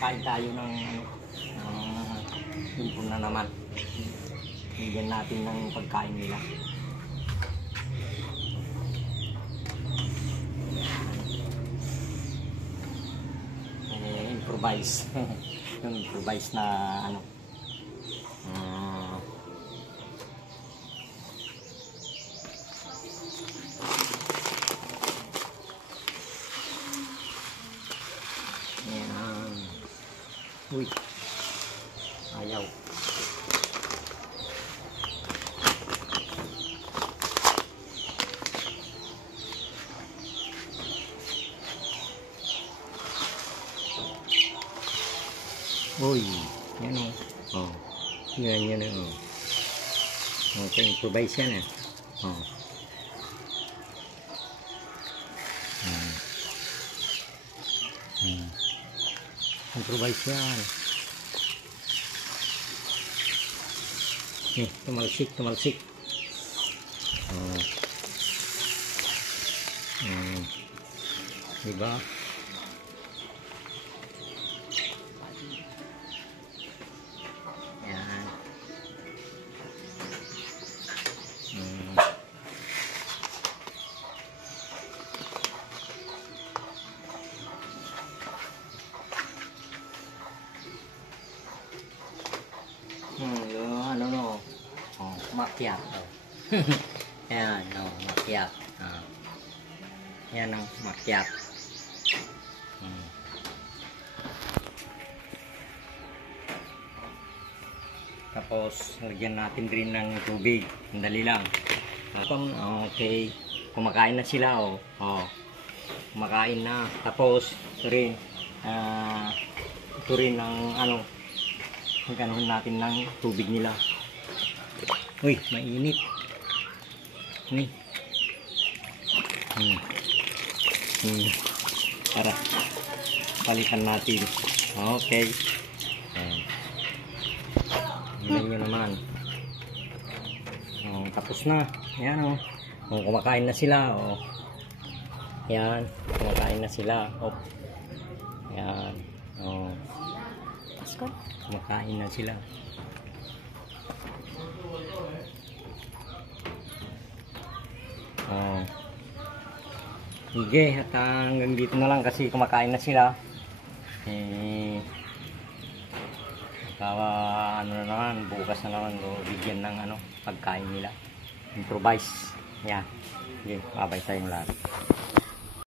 kakain tayo ng impon na naman. Bigyan natin ng pagkain nila. Improvise. Yung improvise na ano. Ayan. Uy. Ayaw. Uy, yan o. Oh. Yan o. Okay, improvise yan eh. Oh. Improvise yan. Tumalsik. Oh. Diba? Yan. Makyat. Yan, makyat. Yan ang makyat. Tapos lagyan natin rin ng tubig. Sandali lang. Okay. Kumakain na sila kumakain na. Tapos ito rin ang ganuhin natin ng tubig nila. Uy, mainit. Tara, palitan natin. Okay. Yan nyo naman. Tapos na. Yan kumakain na sila. Yan, kumakain na sila. Yan. Kumakain na sila. Sige, at hanggang dito na lang kasi kumakain na sila. Ano na naman, bukas na naman bigyan ng pagkain nila. Improvise. Yan. Sige, babay sa inyo lahat.